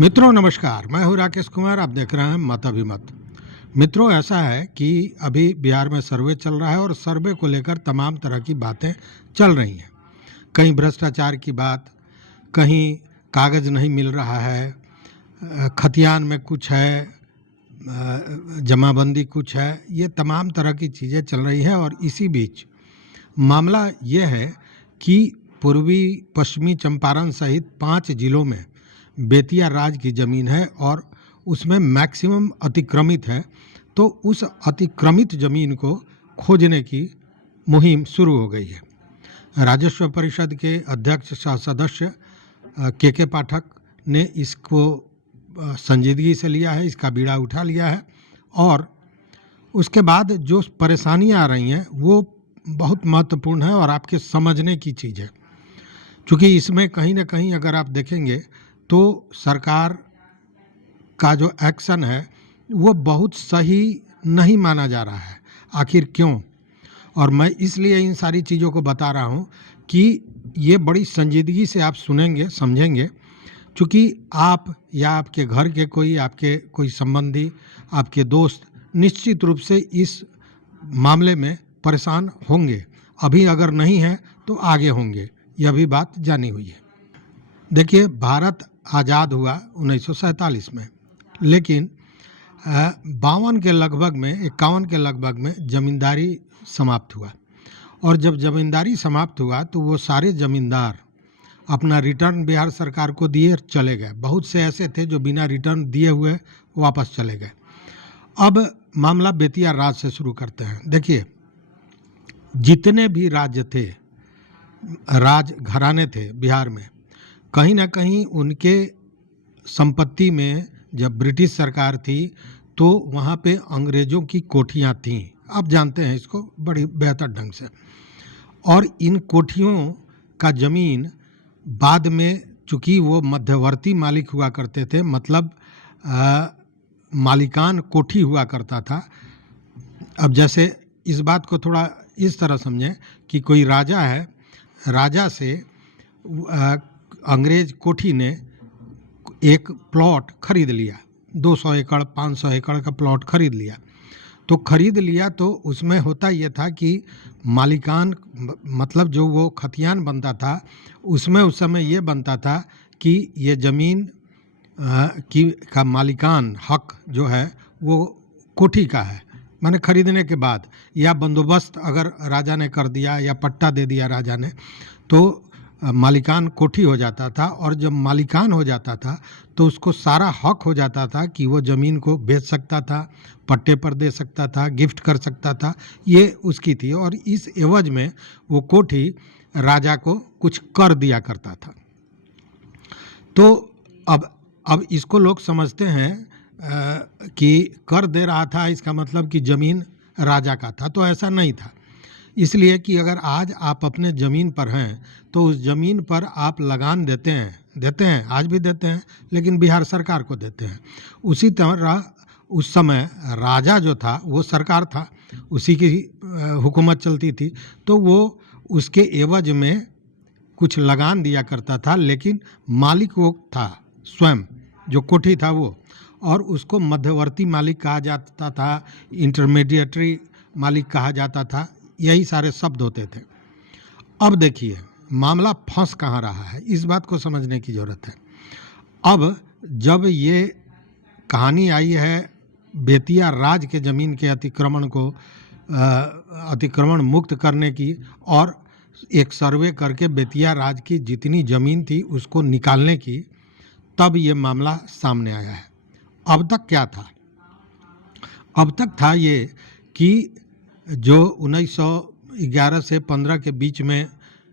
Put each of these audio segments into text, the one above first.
मित्रों नमस्कार, मैं हूं राकेश कुमार। आप देख रहे हैं मत अभिमत। मित्रों, ऐसा है कि अभी बिहार में सर्वे चल रहा है और सर्वे को लेकर तमाम तरह की बातें चल रही हैं। कहीं भ्रष्टाचार की बात, कहीं कागज़ नहीं मिल रहा है, खतियान में कुछ है, जमाबंदी कुछ है, ये तमाम तरह की चीज़ें चल रही हैं। और इसी बीच मामला ये है कि पूर्वी पश्चिमी चंपारण सहित 5 जिलों में बेतिया राज की ज़मीन है और उसमें मैक्सिमम अतिक्रमित है। तो उस अतिक्रमित ज़मीन को खोजने की मुहिम शुरू हो गई है। राजस्व परिषद के अध्यक्ष सह सदस्य के पाठक ने इसको संजीदगी से लिया है, इसका बीड़ा उठा लिया है। और उसके बाद जो परेशानियां आ रही हैं वो बहुत महत्वपूर्ण है और आपके समझने की चीज़ है, क्योंकि इसमें कहीं ना कहीं अगर आप देखेंगे तो सरकार का जो एक्शन है वो बहुत सही नहीं माना जा रहा है। आखिर क्यों? और मैं इसलिए इन सारी चीज़ों को बता रहा हूँ कि ये बड़ी संजीदगी से आप सुनेंगे, समझेंगे, क्योंकि आप या आपके घर के आपके कोई संबंधी, आपके दोस्त निश्चित रूप से इस मामले में परेशान होंगे। अभी अगर नहीं है तो आगे होंगे, यह भी बात जानी हुई है। देखिए, भारत आज़ाद हुआ 1947 में, लेकिन 52 के लगभग में, 51 के लगभग में ज़मींदारी समाप्त हुआ। और जब ज़मींदारी समाप्त हुआ तो वो सारे ज़मींदार अपना रिटर्न बिहार सरकार को दिए चले गए। बहुत से ऐसे थे जो बिना रिटर्न दिए हुए वापस चले गए। अब मामला बेतिया राज से शुरू करते हैं। देखिए, जितने भी राज्य थे, राज घराने थे बिहार में, कहीं ना कहीं उनके संपत्ति में जब ब्रिटिश सरकार थी तो वहाँ पे अंग्रेज़ों की कोठियाँ थीं। आप जानते हैं इसको बड़ी बेहतर ढंग से। और इन कोठियों का ज़मीन बाद में, चूँकि वो मध्यवर्ती मालिक हुआ करते थे, मतलब मालिकान कोठी हुआ करता था। अब जैसे इस बात को थोड़ा इस तरह समझें कि कोई राजा है, राजा से अंग्रेज कोठी ने एक प्लॉट खरीद लिया, 200 एकड़ 500 एकड़ का प्लॉट खरीद लिया। तो खरीद लिया तो उसमें होता ये था कि मालिकान, मतलब जो वो खतियान बनता था, उसमें उस समय ये बनता था कि ये ज़मीन का मालिकान हक जो है वो कोठी का है, माने खरीदने के बाद, या बंदोबस्त अगर राजा ने कर दिया या पट्टा दे दिया राजा ने, तो मालिकान कोठी हो जाता था। और जब मालिकान हो जाता था तो उसको सारा हक हो जाता था कि वो ज़मीन को बेच सकता था, पट्टे पर दे सकता था, गिफ्ट कर सकता था, ये उसकी थी। और इस एवज में वो कोठी राजा को कुछ कर दिया करता था। तो अब इसको लोग समझते हैं कि कर दे रहा था, इसका मतलब कि ज़मीन राजा का था। तो ऐसा नहीं था। इसलिए कि अगर आज आप अपने ज़मीन पर हैं तो उस ज़मीन पर आप लगान देते हैं, आज भी देते हैं, लेकिन बिहार सरकार को देते हैं। उसी तरह उस समय राजा जो था वो सरकार था, उसी की हुकूमत चलती थी। तो वो उसके एवज में कुछ लगान दिया करता था, लेकिन मालिक वो था स्वयं, जो कोठी था वो। और उसको मध्यवर्ती मालिक कहा जाता था, इंटरमीडिएटरी मालिक कहा जाता था, यही सारे शब्द होते थे। अब देखिए मामला फंस कहाँ रहा है, इस बात को समझने की ज़रूरत है। अब जब ये कहानी आई है बेतिया राज के ज़मीन के अतिक्रमण को अतिक्रमण मुक्त करने की, और एक सर्वे करके बेतिया राज की जितनी ज़मीन थी उसको निकालने की, तब ये मामला सामने आया है। अब तक क्या था? अब तक था ये कि जो 1911 से 15 के बीच में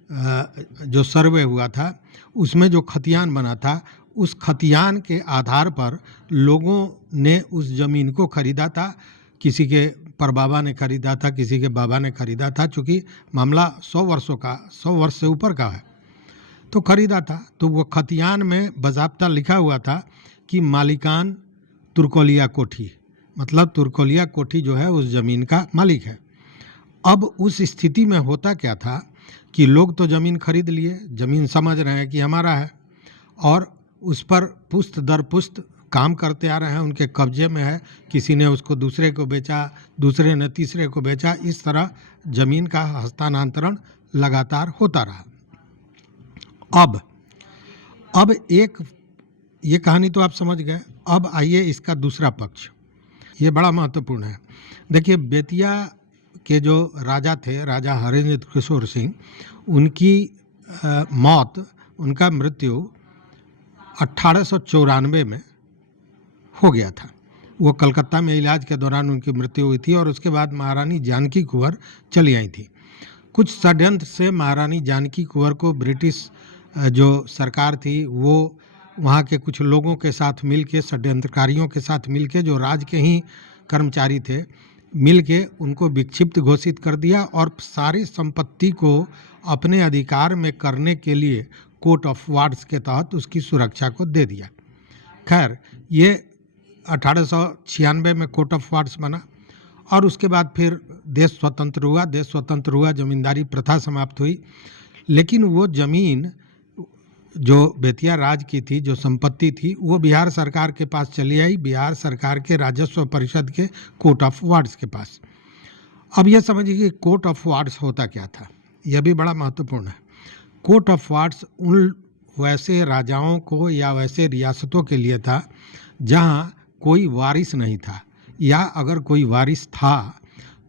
जो सर्वे हुआ था, उसमें जो खतियान बना था, उस खतियान के आधार पर लोगों ने उस ज़मीन को खरीदा था। किसी के परबाबा ने खरीदा था, किसी के बाबा ने खरीदा था। चूँकि मामला 100 वर्ष से ऊपर का है, तो खरीदा था। तो वो खतियान में बाज़ाब्ता लिखा हुआ था कि मालिकान तुर्कोलिया कोठी, मतलब तुर्कोलिया कोठी जो है उस ज़मीन का मालिक है। अब उस स्थिति में होता क्या था कि लोग तो ज़मीन खरीद लिए, ज़मीन समझ रहे हैं कि हमारा है, और उस पर पुश्त दर पुश्त काम करते आ रहे हैं, उनके कब्जे में है, किसी ने उसको दूसरे को बेचा, दूसरे ने तीसरे को बेचा, इस तरह ज़मीन का हस्तांतरण लगातार होता रहा। अब एक ये कहानी तो आप समझ गए। अब आइए इसका दूसरा पक्ष, ये बड़ा महत्वपूर्ण है। देखिए, बेतिया के जो राजा थे, राजा हरेंद्र किशोर सिंह, उनकी मौत, उनका मृत्यु 1894 में हो गया था। वो कलकत्ता में इलाज के दौरान उनकी मृत्यु हुई थी और उसके बाद महारानी जानकी कुंवर चली आई थी। कुछ षड्यंत्र से महारानी जानकी कुंवर को ब्रिटिश जो सरकार थी वो वहाँ के कुछ लोगों के साथ मिल के, षड्यंत्रकारियों के साथ मिल के, जो राज के ही कर्मचारी थे, मिल के उनको विक्षिप्त घोषित कर दिया और सारी संपत्ति को अपने अधिकार में करने के लिए कोर्ट ऑफ वार्ड्स के तहत उसकी सुरक्षा को दे दिया। खैर, ये 1896 में कोर्ट ऑफ वार्ड्स बना और उसके बाद फिर देश स्वतंत्र हुआ, जमींदारी प्रथा समाप्त हुई। लेकिन वो ज़मीन जो बेतिया राज की थी, जो संपत्ति थी, वो बिहार सरकार के पास चली आई, बिहार सरकार के राजस्व परिषद के कोर्ट ऑफ वार्ड्स के पास। अब यह समझिए कि कोर्ट ऑफ वार्ड्स होता क्या था, यह भी बड़ा महत्वपूर्ण है। कोर्ट ऑफ वार्ड्स उन वैसे राजाओं को या वैसे रियासतों के लिए था जहाँ कोई वारिस नहीं था, या अगर कोई वारिस था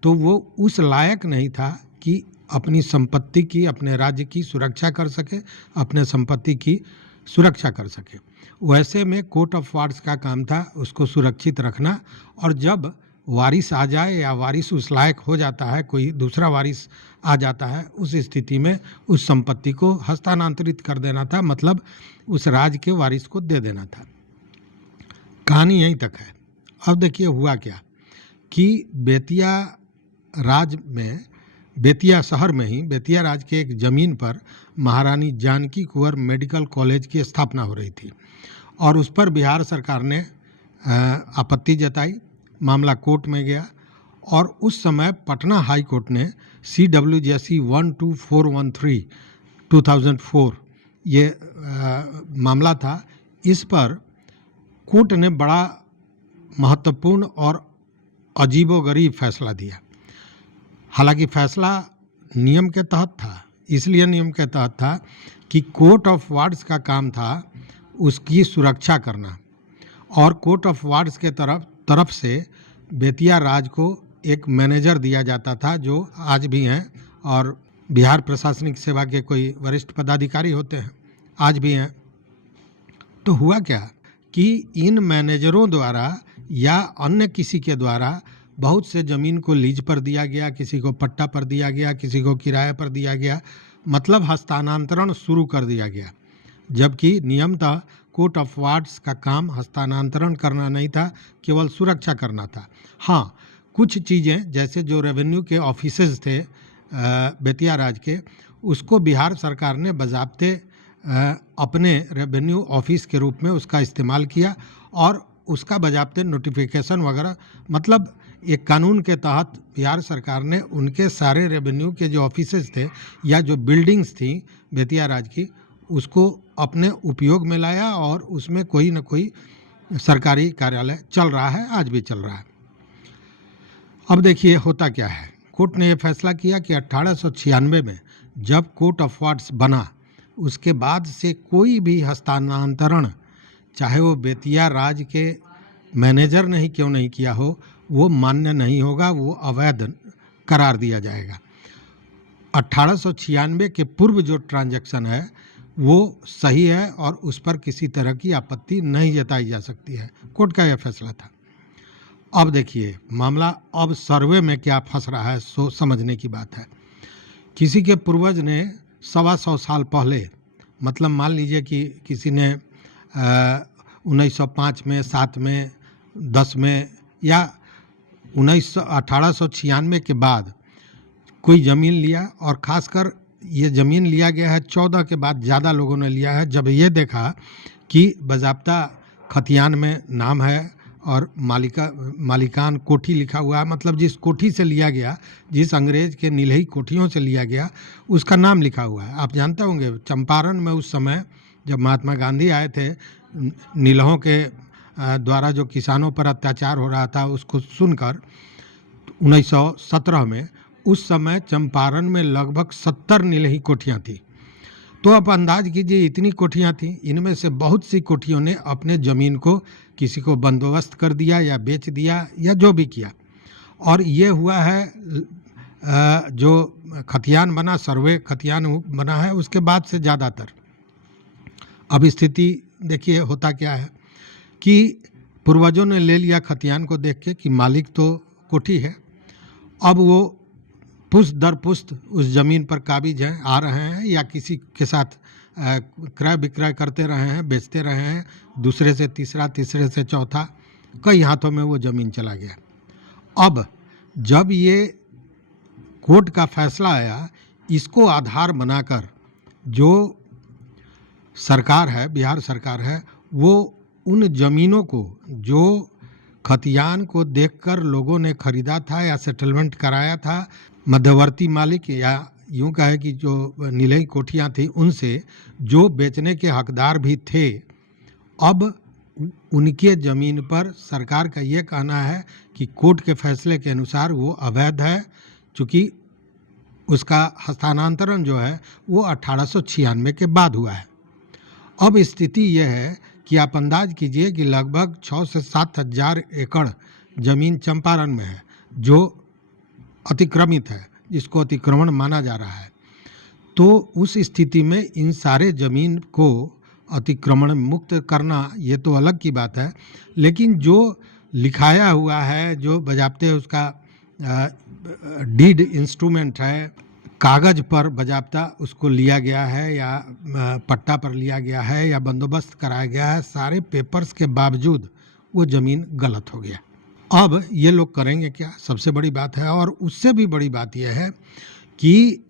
तो वो उस लायक नहीं था कि अपनी संपत्ति की, अपने राज्य की सुरक्षा कर सके, अपने संपत्ति की सुरक्षा कर सके। वैसे में कोर्ट ऑफ वार्ड्स का काम था उसको सुरक्षित रखना, और जब वारिस आ जाए या वारिस उस लायक हो जाता है, कोई दूसरा वारिस आ जाता है, उस स्थिति में उस संपत्ति को हस्तांतरित कर देना था, मतलब उस राज्य के वारिस को दे देना था। कहानी यहीं तक है। अब देखिए हुआ क्या कि बेतिया राज में, बेतिया शहर में ही, बेतिया राज के एक ज़मीन पर महारानी जानकी कुंवर मेडिकल कॉलेज की स्थापना हो रही थी और उस पर बिहार सरकार ने आपत्ति जताई। मामला कोर्ट में गया और उस समय पटना हाई कोर्ट ने CWJC 12413 2004 ये मामला था, इस पर कोर्ट ने बड़ा महत्वपूर्ण और अजीबोगरीब फैसला दिया। हालांकि फैसला नियम के तहत था, इसलिए नियम के तहत था कि कोर्ट ऑफ वार्ड्स का काम था उसकी सुरक्षा करना, और कोर्ट ऑफ वार्ड्स के तरफ से बेतिया राज को एक मैनेजर दिया जाता था, जो आज भी हैं और बिहार प्रशासनिक सेवा के कोई वरिष्ठ पदाधिकारी होते हैं, आज भी हैं। तो हुआ क्या कि इन मैनेजरों द्वारा या अन्य किसी के द्वारा बहुत से ज़मीन को लीज पर दिया गया, किसी को पट्टा पर दिया गया, किसी को किराए पर दिया गया, मतलब हस्तांतरण शुरू कर दिया गया, जबकि नियमतः कोर्ट ऑफ वार्ड्स का काम हस्तांतरण करना नहीं था, केवल सुरक्षा करना था। हाँ, कुछ चीज़ें जैसे जो रेवेन्यू के ऑफिसेज थे बेतिया राज के, उसको बिहार सरकार ने बज़ाब्ते अपने रेवेन्यू ऑफिस के रूप में उसका इस्तेमाल किया और उसका बज़ाब्ते नोटिफिकेशन वगैरह, मतलब एक कानून के तहत बिहार सरकार ने उनके सारे रेवेन्यू के जो ऑफिसेज थे या जो बिल्डिंग्स थी बेतिया राज की, उसको अपने उपयोग में लाया और उसमें कोई न कोई सरकारी कार्यालय चल रहा है, आज भी चल रहा है। अब देखिए होता क्या है, कोर्ट ने यह फैसला किया कि 1896 में जब कोर्ट ऑफ वार्ड्स बना, उसके बाद से कोई भी हस्तांतरण, चाहे वो बेतिया राज के मैनेजर ने ही क्यों नहीं किया हो, वो मान्य नहीं होगा, वो अवैध करार दिया जाएगा। 1896 के पूर्व जो ट्रांजैक्शन है वो सही है और उस पर किसी तरह की आपत्ति नहीं जताई जा सकती है, कोर्ट का यह फैसला था। अब देखिए मामला अब सर्वे में क्या फंस रहा है, सो समझने की बात है। किसी के पूर्वज ने 125 साल पहले, मतलब मान लीजिए कि किसी ने 1905 में, 7 में, 10 में या 1896 के बाद कोई ज़मीन लिया, और ख़ासकर ये ज़मीन लिया गया है 14 के बाद ज़्यादा लोगों ने लिया है, जब ये देखा कि बज़ाब्ता खतियान में नाम है और मालिकान कोठी लिखा हुआ है, मतलब जिस कोठी से लिया गया, जिस अंग्रेज़ के नीलही कोठियों से लिया गया, उसका नाम लिखा हुआ है। आप जानते होंगे चंपारण में उस समय जब महात्मा गांधी आए थे, नीलहों के द्वारा जो किसानों पर अत्याचार हो रहा था उसको सुनकर 1917 में, उस समय चंपारण में लगभग 70 नीलही कोठियाँ थी। तो आप अंदाज कीजिए इतनी कोठियाँ थी, इनमें से बहुत सी कोठियों ने अपने ज़मीन को किसी को बंदोबस्त कर दिया या बेच दिया या जो भी किया, और ये हुआ है जो खतियान बना, सर्वे खतियान बना है उसके बाद से ज़्यादातर। अब स्थिति देखिए होता क्या है कि पूर्वजों ने ले लिया खतियान को देख के कि मालिक तो कोठी है, अब वो पुश्त दर पुश्त उस ज़मीन पर काबिज हैं, आ रहे हैं या किसी के साथ क्रय विक्रय करते रहे हैं, बेचते रहे हैं, दूसरे से तीसरा, तीसरे से चौथा, कई हाथों में वो ज़मीन चला गया। अब जब ये कोर्ट का फैसला आया, इसको आधार बनाकर जो सरकार है, बिहार सरकार है, वो उन ज़मीनों को जो खतियान को देखकर लोगों ने खरीदा था या सेटलमेंट कराया था, मध्यवर्ती मालिक या यूं कहे कि जो नीलही कोठियाँ थी उनसे जो बेचने के हकदार भी थे, अब उनके ज़मीन पर सरकार का ये कहना है कि कोर्ट के फैसले के अनुसार वो अवैध है, चूँकि उसका हस्तांतरण जो है वो 1896 के बाद हुआ है। अब स्थिति ये है कि आप अंदाज कीजिए कि लगभग 6 से 7 हज़ार एकड़ ज़मीन चंपारण में है जो अतिक्रमित है, जिसको अतिक्रमण माना जा रहा है। तो उस स्थिति में इन सारे ज़मीन को अतिक्रमण मुक्त करना ये तो अलग की बात है, लेकिन जो लिखाया हुआ है, जो बजाबते उसका डीड इंस्ट्रूमेंट है, कागज़ पर बजाबता उसको लिया गया है या पट्टा पर लिया गया है या बंदोबस्त कराया गया है, सारे पेपर्स के बावजूद वो ज़मीन गलत हो गया। अब ये लोग करेंगे क्या, सबसे बड़ी बात है। और उससे भी बड़ी बात यह है कि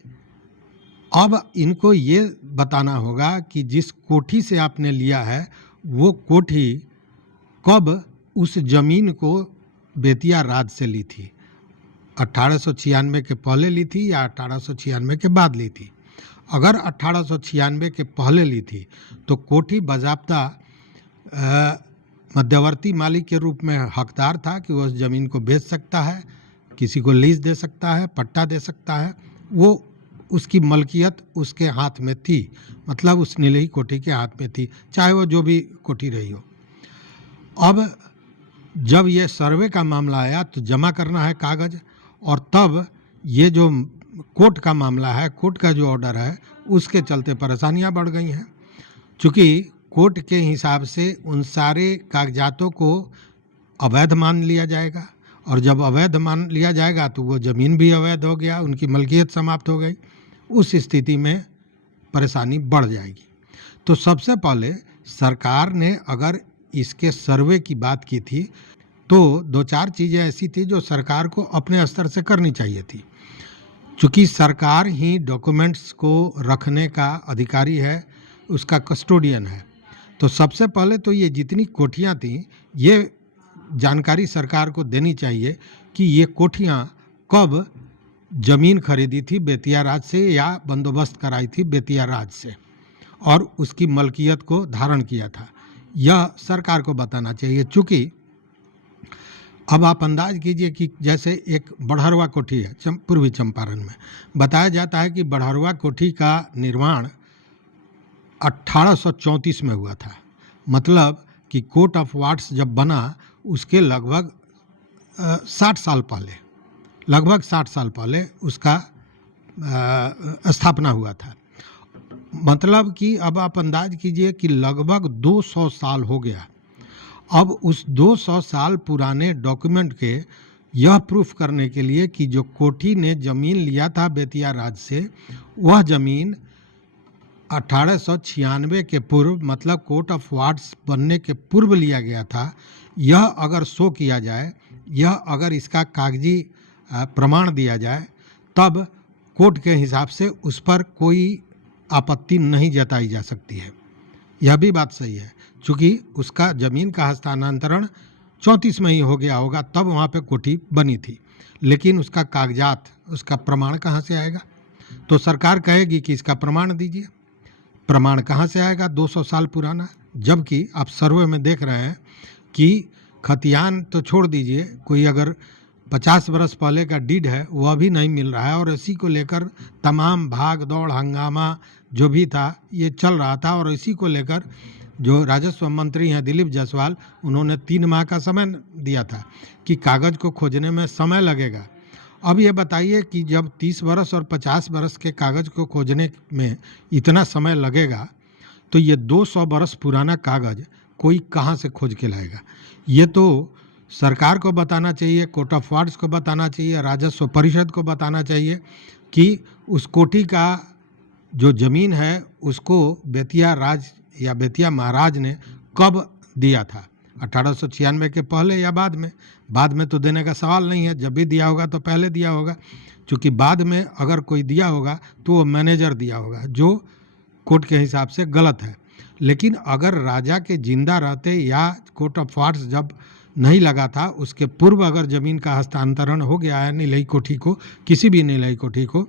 अब इनको ये बताना होगा कि जिस कोठी से आपने लिया है वो कोठी कब उस ज़मीन को बेतिया राज से ली थी, 1896 के पहले ली थी या 1896 के बाद ली थी। अगर 1896 के पहले ली थी तो कोठी बाज़ाब्ता मध्यवर्ती मालिक के रूप में हकदार था कि वो उस ज़मीन को बेच सकता है, किसी को लीज दे सकता है, पट्टा दे सकता है, वो उसकी मलकियत उसके हाथ में थी, मतलब उस नीलही कोठी के हाथ में थी, चाहे वो जो भी कोठी रही हो। अब जब ये सर्वे का मामला आया तो जमा करना है कागज़, और तब ये जो कोर्ट का मामला है, कोर्ट का जो ऑर्डर है, उसके चलते परेशानियां बढ़ गई हैं, चूँकि कोर्ट के हिसाब से उन सारे कागजातों को अवैध मान लिया जाएगा, और जब अवैध मान लिया जाएगा तो वो ज़मीन भी अवैध हो गया, उनकी मलकियत समाप्त हो गई। उस स्थिति में परेशानी बढ़ जाएगी। तो सबसे पहले सरकार ने अगर इसके सर्वे की बात की थी तो 2-4 चीज़ें ऐसी थी जो सरकार को अपने स्तर से करनी चाहिए थी, चूँकि सरकार ही डॉक्यूमेंट्स को रखने का अधिकारी है, उसका कस्टोडियन है। तो सबसे पहले तो ये जितनी कोठियाँ थीं, ये जानकारी सरकार को देनी चाहिए कि ये कोठियाँ कब ज़मीन खरीदी थी बेतिया राज से या बंदोबस्त कराई थी बेतिया राज से, और उसकी मलकियत को धारण किया था, यह सरकार को बताना चाहिए। चूँकि अब आप अंदाज कीजिए कि जैसे एक बढ़हरवा कोठी है पूर्वी चंपारण में, बताया जाता है कि बढ़हरवा कोठी का निर्माण 1834 में हुआ था, मतलब कि कोर्ट ऑफ वार्ड्स जब बना उसके लगभग 60 साल पहले, लगभग 60 साल पहले उसका स्थापना हुआ था। मतलब कि अब आप अंदाज कीजिए कि लगभग 200 साल हो गया। अब उस 200 साल पुराने डॉक्यूमेंट के यह प्रूफ करने के लिए कि जो कोठी ने ज़मीन लिया था बेतिया राज से, वह ज़मीन 1896 के पूर्व, मतलब कोर्ट ऑफ वार्ड्स बनने के पूर्व लिया गया था, यह अगर शो किया जाए, यह अगर इसका कागजी प्रमाण दिया जाए, तब कोर्ट के हिसाब से उस पर कोई आपत्ति नहीं जताई जा सकती है। यह भी बात सही है, चूँकि उसका ज़मीन का हस्तांतरण 34 में ही हो गया होगा, तब वहाँ पे कोठी बनी थी, लेकिन उसका कागजात, उसका प्रमाण कहाँ से आएगा? तो सरकार कहेगी कि इसका प्रमाण दीजिए, प्रमाण कहाँ से आएगा 200 साल पुराना, जबकि आप सर्वे में देख रहे हैं कि खतियान तो छोड़ दीजिए, कोई अगर 50 बरस पहले का डीड है वह भी नहीं मिल रहा है। और इसी को लेकर तमाम भाग दौड़ हंगामा जो भी था ये चल रहा था। और इसी को लेकर जो राजस्व मंत्री हैं दिलीप जायसवाल, उन्होंने 3 माह का समय दिया था कि कागज़ को खोजने में समय लगेगा। अब ये बताइए कि जब 30 बरस और 50 बरस के कागज़ को खोजने में इतना समय लगेगा, तो ये 200 बरस पुराना कागज़ कोई कहाँ से खोज के लाएगा? ये तो सरकार को बताना चाहिए, कोर्ट ऑफ वार्ड्स को बताना चाहिए, राजस्व परिषद को बताना चाहिए कि उस कोठी का जो ज़मीन है उसको बेतिया राज या बेतिया महाराज ने कब दिया था, 1896 के पहले या बाद में? बाद में तो देने का सवाल नहीं है, जब भी दिया होगा तो पहले दिया होगा। क्योंकि बाद में अगर कोई दिया होगा तो वो मैनेजर दिया होगा, जो कोर्ट के हिसाब से गलत है। लेकिन अगर राजा के जिंदा रहते या कोर्ट ऑफ वार्ड्स जब नहीं लगा था उसके पूर्व अगर ज़मीन का हस्तांतरण हो गया है नीलई कोठी को, किसी भी नीलई कोठी को,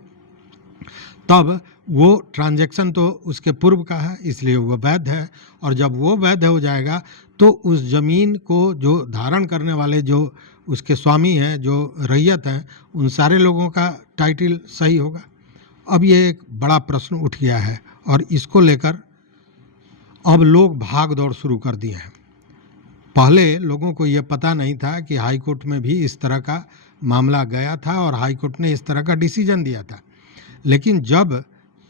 तब वो ट्रांजैक्शन तो उसके पूर्व का है, इसलिए वो वैध है। और जब वो वैध हो जाएगा तो उस ज़मीन को जो धारण करने वाले जो उसके स्वामी हैं, जो रैयत हैं, उन सारे लोगों का टाइटल सही होगा। अब ये एक बड़ा प्रश्न उठ गया है और इसको लेकर अब लोग भाग दौड़ शुरू कर दिए हैं। पहले लोगों को ये पता नहीं था कि हाई कोर्ट में भी इस तरह का मामला गया था और हाई कोर्ट ने इस तरह का डिसीजन दिया था। लेकिन जब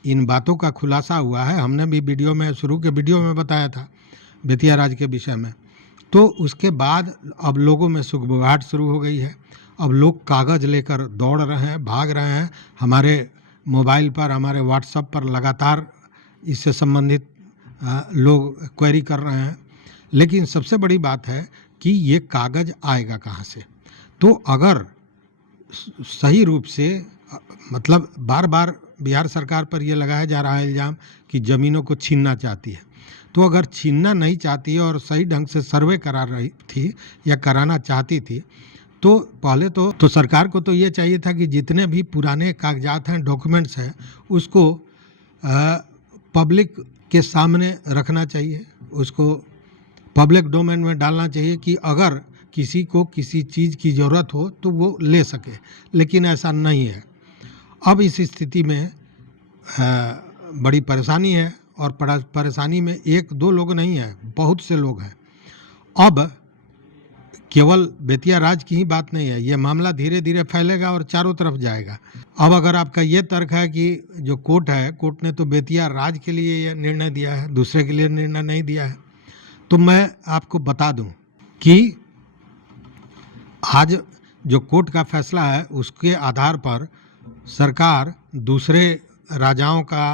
इन बातों का खुलासा हुआ है, हमने भी वीडियो में, शुरू के वीडियो में बताया था बेतिया राज के विषय में, तो उसके बाद अब लोगों में सुगबुगाहट शुरू हो गई है। अब लोग कागज़ लेकर दौड़ रहे हैं, भाग रहे हैं। हमारे मोबाइल पर, हमारे व्हाट्सएप पर लगातार इससे संबंधित लोग क्वेरी कर रहे हैं। लेकिन सबसे बड़ी बात है कि ये कागज़ आएगा कहाँ से? तो अगर सही रूप से, मतलब बार बार बिहार सरकार पर यह लगाया जा रहा है इल्ज़ाम कि ज़मीनों को छीनना चाहती है, तो अगर छीनना नहीं चाहती है और सही ढंग से सर्वे करा रही थी या कराना चाहती थी, तो पहले तो सरकार को तो ये चाहिए था कि जितने भी पुराने कागजात हैं, डॉक्यूमेंट्स हैं, उसको पब्लिक के सामने रखना चाहिए, उसको पब्लिक डोमेन में डालना चाहिए कि अगर किसी को किसी चीज़ की ज़रूरत हो तो वो ले सके। लेकिन ऐसा नहीं है। अब इस स्थिति में बड़ी परेशानी है और परेशानी में 1-2 लोग नहीं हैं, बहुत से लोग हैं। अब केवल बेतिया राज की ही बात नहीं है, ये मामला धीरे धीरे फैलेगा और चारों तरफ जाएगा। अब अगर आपका ये तर्क है कि जो कोर्ट है, कोर्ट ने तो बेतिया राज के लिए ये निर्णय दिया है, दूसरे के लिए निर्णय नहीं दिया है, तो मैं आपको बता दूं कि आज जो कोर्ट का फैसला है उसके आधार पर सरकार दूसरे राजाओं का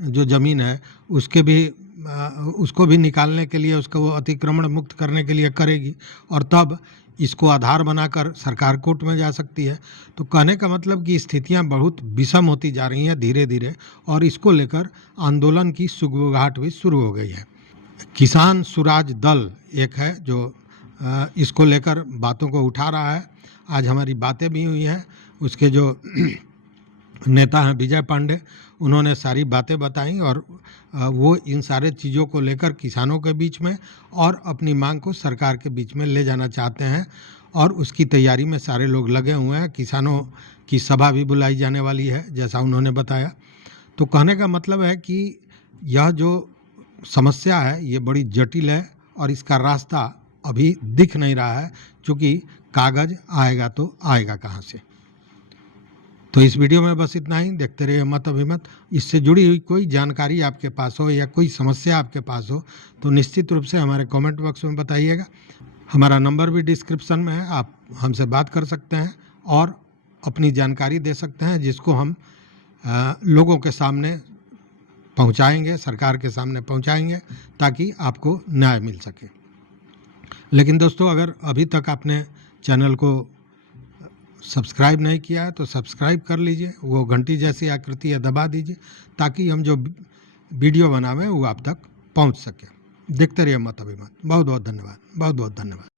जो ज़मीन है उसको भी निकालने के लिए, उसको अतिक्रमण मुक्त करने के लिए करेगी और तब इसको आधार बनाकर सरकार कोर्ट में जा सकती है। तो कहने का मतलब कि स्थितियां बहुत विषम होती जा रही हैं धीरे धीरे और इसको लेकर आंदोलन की सुगबुगाहट भी शुरू हो गई है। किसान सुराज दल एक है जो इसको लेकर बातों को उठा रहा है। आज हमारी बातें भी हुई हैं, उसके जो नेता हैं विजय पांडे, उन्होंने सारी बातें बताई और वो इन सारे चीज़ों को लेकर किसानों के बीच में और अपनी मांग को सरकार के बीच में ले जाना चाहते हैं और उसकी तैयारी में सारे लोग लगे हुए हैं। किसानों की सभा भी बुलाई जाने वाली है जैसा उन्होंने बताया। तो कहने का मतलब है कि यह जो समस्या है ये बड़ी जटिल है और इसका रास्ता अभी दिख नहीं रहा है, क्योंकि कागज़ आएगा तो आएगा कहाँ से। तो इस वीडियो में बस इतना ही। देखते रहिए मत अभिमत। इससे जुड़ी हुई कोई जानकारी आपके पास हो या कोई समस्या आपके पास हो तो निश्चित रूप से हमारे कमेंट बॉक्स में बताइएगा। हमारा नंबर भी डिस्क्रिप्शन में है, आप हमसे बात कर सकते हैं और अपनी जानकारी दे सकते हैं जिसको हम लोगों के सामने पहुंचाएंगे, सरकार के सामने पहुंचाएंगे ताकि आपको न्याय मिल सके। लेकिन दोस्तों, अगर अभी तक आपने चैनल को सब्सक्राइब नहीं किया है तो सब्सक्राइब कर लीजिए, वो घंटी जैसी आकृति है दबा दीजिए ताकि हम जो वीडियो बनावें वो आप तक पहुंच सके। देखते रहिए मत अभिमत। बहुत बहुत धन्यवाद, बहुत बहुत धन्यवाद।